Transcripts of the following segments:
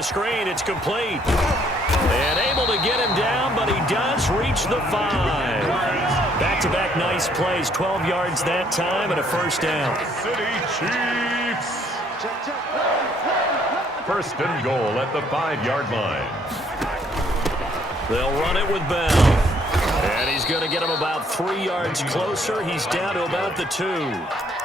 the screen. It's complete. And able to get him down, but he does reach the 5. Back-to-back nice plays, 12 yards that time and a first down. City Chiefs. First and goal at the 5-yard line. They'll run it with Bell. And he's going to get him about 3 yards closer. He's down to about the 2.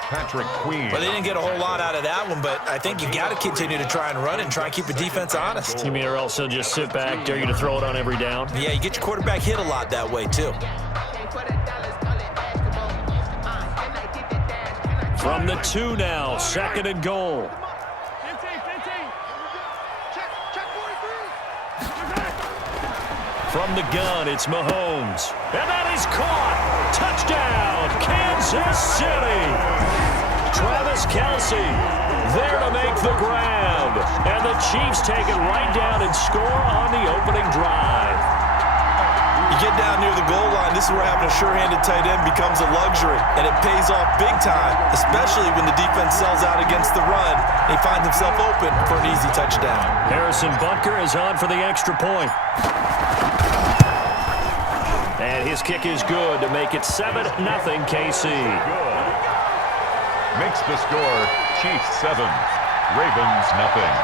Patrick Queen. Well, they didn't get a whole lot out of that one, but I think you got to continue to try and run and try and keep the defense honest. You mean or else he'll just sit back, dare you to throw it on every down? Yeah, you get your quarterback hit a lot that way, too. From the 2 now, second and goal. From the gun, it's Mahomes. And that is caught. Touchdown, Kansas City. Travis Kelce there to make the grab. And the Chiefs take it right down and score on the opening drive. You get down near the goal line, this is where having a sure-handed tight end becomes a luxury. And it pays off big time, especially when the defense sells out against the run. And he finds himself open for an easy touchdown. Harrison Butker is on for the extra point. And his kick is good to make it 7-0 KC. Makes the score Chiefs 7, Ravens nothing.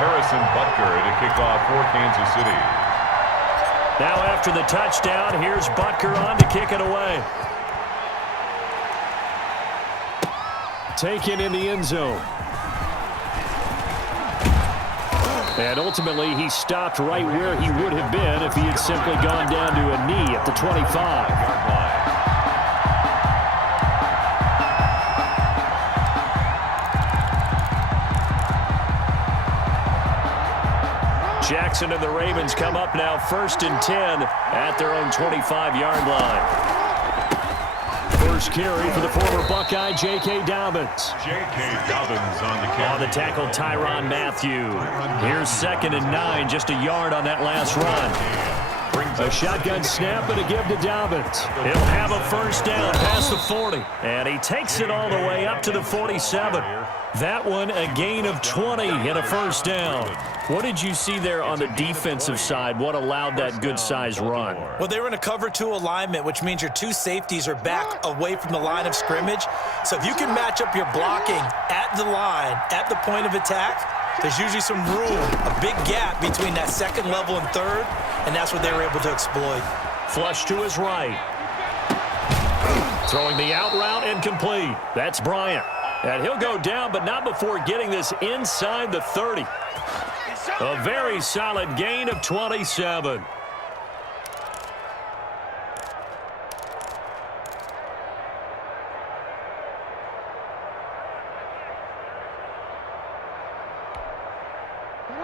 Harrison Butker to kick off for Kansas City. Now after the touchdown, here's Butker on to kick it away. Taken in the end zone. And ultimately, he stopped right where he would have been if he had simply gone down to a knee at the 25. Jackson and the Ravens come up now 1st and 10 at their own 25-yard line. First carry for the former Buckeye, J.K. Dobbins. J.K. Dobbins on the carry. On the tackle, Tyrann Mathieu. Here's 2nd and 9, just a yard on that last run. A shotgun snap and a give to Dobbins. He'll have a first down past the 40. And he takes it all the way up to the 47. That one a gain of 20 and a first down. What did you see there on the defensive side? What allowed that good-sized run? Well, they were in a cover 2 alignment, which means your 2 safeties are back away from the line of scrimmage. So if you can match up your blocking at the line, at the point of attack, there's usually some room, a big gap between that second level and third, and that's what they were able to exploit. Flush to his right. Throwing the out route incomplete. That's Bryant. And he'll go down, but not before getting this inside the 30. A very solid gain of 27.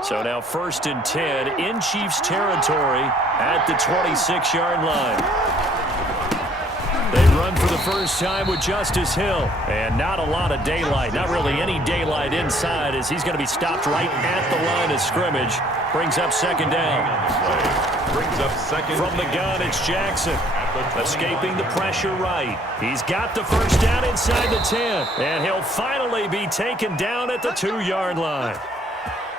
So now 1st and 10 in Chiefs territory at the 26-yard line. They run for the first time with Justice Hill. And not a lot of daylight, not really any daylight inside as he's going to be stopped right at the line of scrimmage. Brings up 2nd down. From the gun, it's Jackson. Escaping the pressure right. He's got the first down inside the 10. And he'll finally be taken down at the 2-yard line.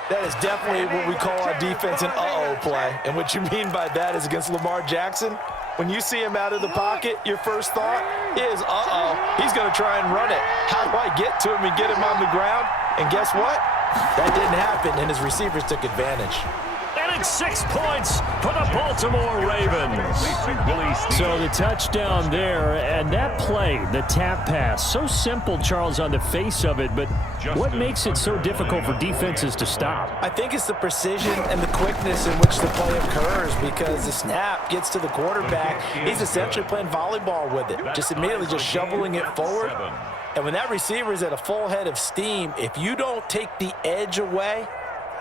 That is definitely what we call our defense an uh-oh play. And what you mean by that is against Lamar Jackson, when you see him out of the pocket, your first thought is, uh-oh, he's going to try and run it. How do I get to him and get him on the ground? And guess what? That didn't happen, and his receivers took advantage. And it's 6 points for the Baltimore Ravens. So the touchdown there, and that play, the tap pass, so simple, Charles, on the face of it, but what makes it so difficult for defenses to stop? I think it's the precision and the quickness in which the play occurs, because the snap gets to the quarterback. He's essentially playing volleyball with it, just immediately just shoveling it forward. And when that receiver is at a full head of steam, if you don't take the edge away,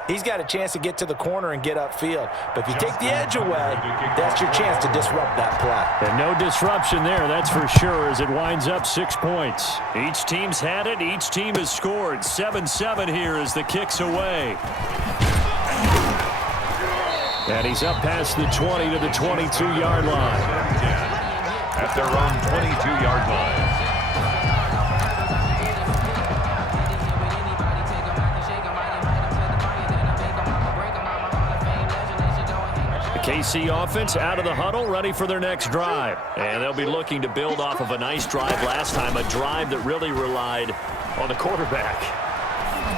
he's got a chance to get to the corner and get upfield. But if you take the edge away, that's your chance to disrupt that play. And no disruption there, that's for sure, as it winds up 6 points. Each team's had it. Each team has scored. 7-7 here as the kick's away. And he's up past the 20 to the 22-yard line. At their own 22-yard line. KC offense out of the huddle, ready for their next drive. And they'll be looking to build off of a nice drive last time, a drive that really relied on the quarterback.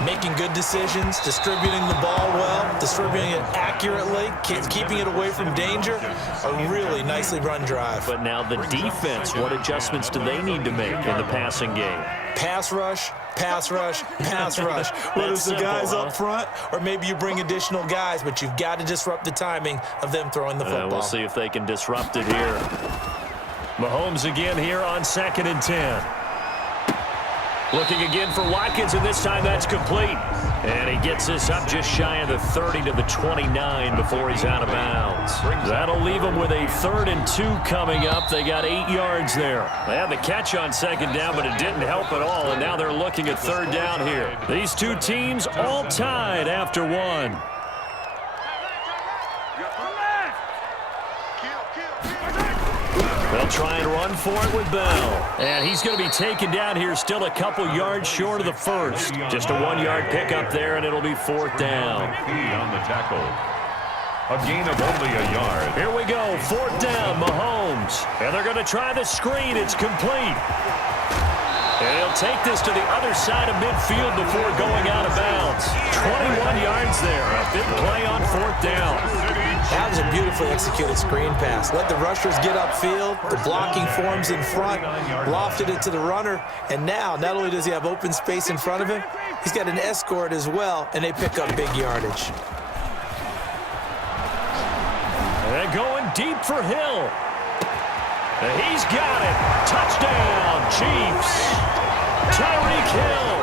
Making good decisions, distributing the ball well, distributing it accurately, keeping it away from danger. A really nicely run drive. But now the defense, what adjustments do they need to make in the passing game? Pass rush, pass rush, pass rush. Whether it's the guys up front or maybe you bring additional guys, but you've got to disrupt the timing of them throwing the football. We'll see if they can disrupt it here. Mahomes again here on 2nd and 10. Looking again for Watkins, and this time that's complete. And he gets this up just shy of the 30 to the 29 before he's out of bounds. That'll leave him with a 3rd and 2 coming up. They got 8 yards there. They had the catch on 2nd down, but it didn't help at all, and now they're looking at 3rd down here. These two teams all tied after one. They'll try and run for it with Bell. And he's going to be taken down here, still a couple yards short of the first. Just a 1-yard pickup there, and it'll be 4th down. On the tackle. A gain of only a yard. Here we go, 4th down, Mahomes. And they're going to try the screen. It's complete. And he'll take this to the other side of midfield before going out of bounds. 21 yards there, a big play on 4th down. That was a beautifully executed screen pass. Let the rushers get upfield, the blocking forms in front, lofted it to the runner, and now not only does he have open space in front of him, he's got an escort as well, and they pick up big yardage. And going deep for Hill. And he's got it. Touchdown, Chiefs. Tyreek Hill,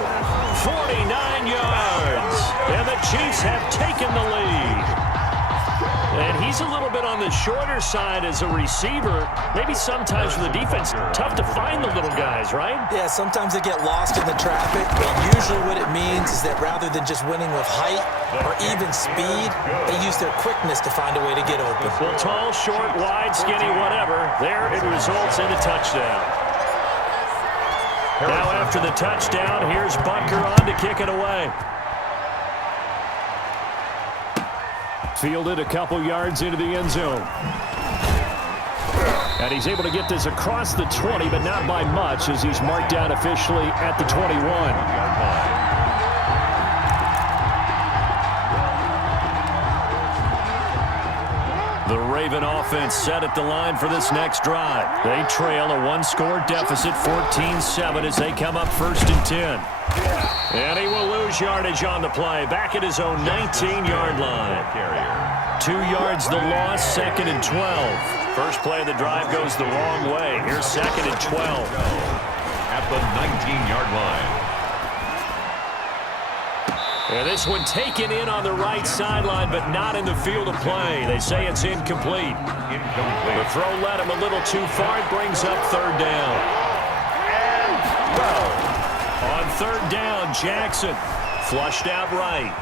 49 yards. And the Chiefs have taken the lead. And he's a little bit on the shorter side as a receiver. Maybe sometimes for the defense, tough to find the little guys, right? Yeah, sometimes they get lost in the traffic, but usually what it means is that rather than just winning with height or even speed, they use their quickness to find a way to get open. Well, tall, short, wide, skinny, whatever, there it results in a touchdown. Now after the touchdown, here's Butker on to kick it away. Fielded a couple yards into the end zone. And he's able to get this across the 20, but not by much as he's marked down officially at the 21. The Raven offense set at the line for this next drive. They trail a 1-score deficit, 14-7, as they come up 1st and 10. And he will lose yardage on the play, back at his own 19-yard line. 2 yards the loss, 2nd and 12. First play of the drive goes the wrong way. Here's 2nd and 12. At the 19-yard line. And this one taken in on the right sideline, but not in the field of play. They say it's incomplete. The throw led him a little too far. It brings up 3rd down. On 3rd down, Jackson flushed out right.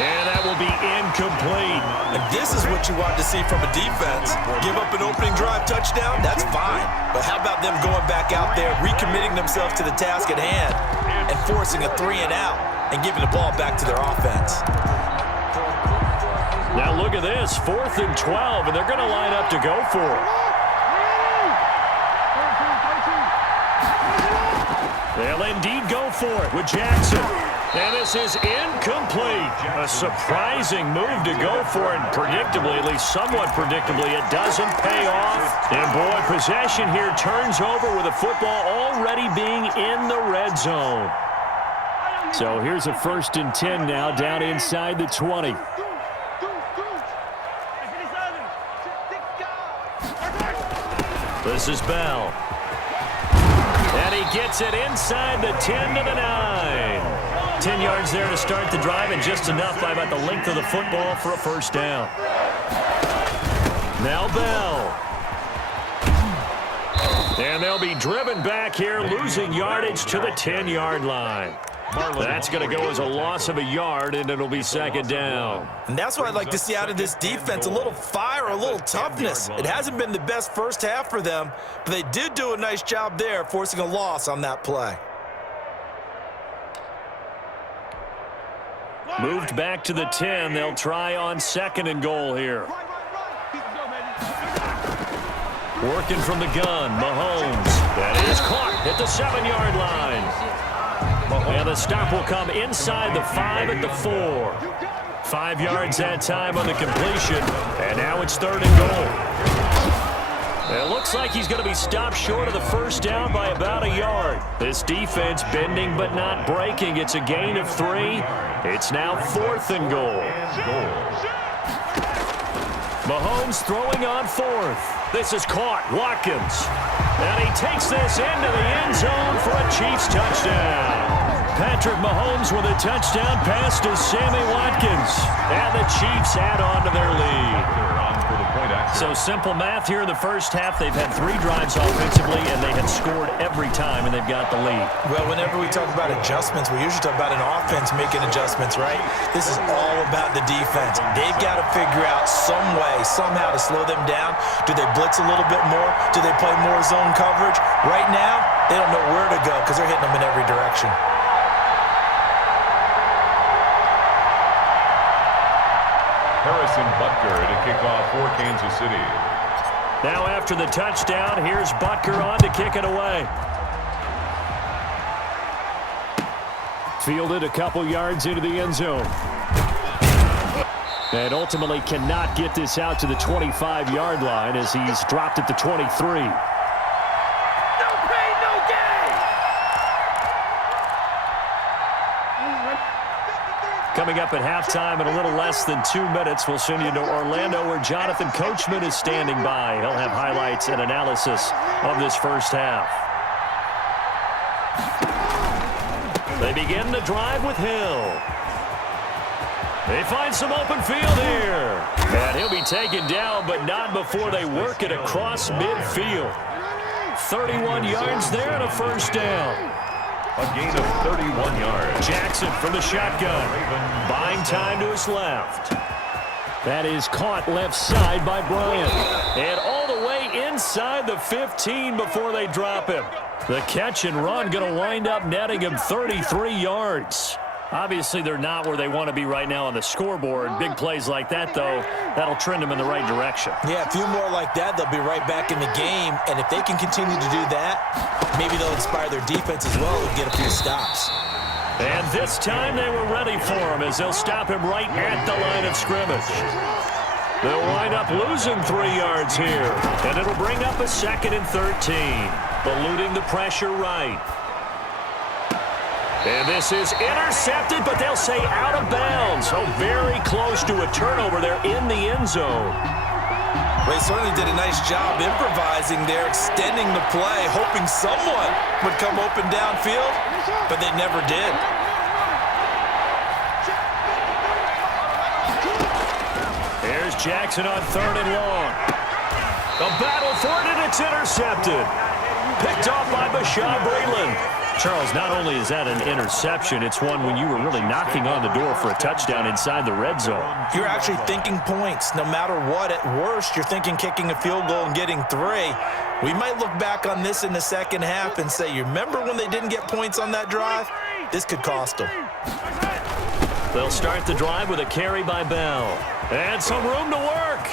And that will be incomplete. And this is what you want to see from a defense. Give up an opening drive touchdown, that's fine. But how about them going back out there, recommitting themselves to the task at hand, and forcing a 3 and out, and giving the ball back to their offense. Now look at this, 4th and 12, and they're going to line up to go for it. They'll indeed go for it with Jackson. And this is incomplete. A surprising move to go for it. Predictably, at least somewhat predictably, it doesn't pay off. And boy, possession here turns over with the football already being in the red zone. So here's a 1st and 10 now, down inside the 20. This is Bell. And he gets it inside the 10 to the 9. 10 yards there to start the drive, and just enough by about the length of the football for a 1st down. Now Bell. And they'll be driven back here, losing yardage to the 10-yard line. That's going to go as a loss of a yard, and it'll be 2nd down. And that's what I'd like to see out of this defense, a little fire, a little toughness. It hasn't been the best first half for them, but they did do a nice job there, forcing a loss on that play. Moved back to the 10. They'll try on 2nd and goal here. Working from the gun, Mahomes. That is caught at the 7-yard line. And the stop will come inside the 5 at the 4. 5 yards that time on the completion. And now it's 3rd and goal. It looks like he's going to be stopped short of the first down by about a yard. This defense bending but not breaking. It's a gain of 3. It's now 4th and goal. Mahomes throwing on 4th. This is caught. Watkins. And he takes this into the end zone for a Chiefs touchdown. Patrick Mahomes with a touchdown pass to Sammy Watkins. And the Chiefs add on to their lead. So simple math here in the first half. They've had 3 drives offensively, and they have scored every time, and they've got the lead. Well, whenever we talk about adjustments, we usually talk about an offense making adjustments, right? This is all about the defense. They've got to figure out some way, somehow to slow them down. Do they blitz a little bit more? Do they play more zone coverage? Right now, they don't know where to go because they're hitting them in every direction. Harrison Butker to kick off for Kansas City. Now after the touchdown, here's Butker on to kick it away. Fielded a couple yards into the end zone. And ultimately cannot get this out to the 25-yard line as he's dropped at the 23. Coming up at halftime in a little less than 2 minutes, we'll send you to Orlando where Jonathan Coachman is standing by. He'll have highlights and analysis of this first half. They begin the drive with Hill. They find some open field here. And he'll be taken down, but not before they work it across midfield. 31 yards there and a first down. A gain of 31 yards. Jackson from the shotgun. Buying time to his left. That is caught left side by Bryant. And all the way inside the 15 before they drop him. The catch and run going to wind up netting him 33 yards. Obviously, they're not where they want to be right now on the scoreboard. Big plays like that, though, that'll trend them in the right direction. Yeah, a few more like that, they'll be right back in the game. And if they can continue to do that, maybe they'll inspire their defense as well and get a few stops. And this time they were ready for him as they'll stop him right at the line of scrimmage. They'll wind up losing 3 yards here. And it'll bring up a 2nd and 13. Eluding the pressure right. And this is intercepted, but they'll say out of bounds. So very close to a turnover there in the end zone. They certainly did a nice job improvising there, extending the play, hoping someone would come open downfield, but they never did. Here's Jackson on 3rd and long. A battle for it, and it's intercepted. Picked off by Bashaud Breeland. Charles, not only is that an interception, it's one when you were really knocking on the door for a touchdown inside the red zone. You're actually thinking points. No matter what, at worst, you're thinking kicking a field goal and getting 3. We might look back on this in the second half and say, you remember when they didn't get points on that drive? This could cost them. They'll start the drive with a carry by Bell. And some room to work.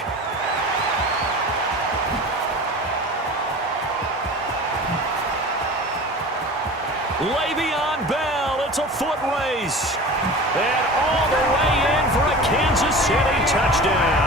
Le'Veon Bell, it's a foot race. And all the way in for a Kansas City touchdown.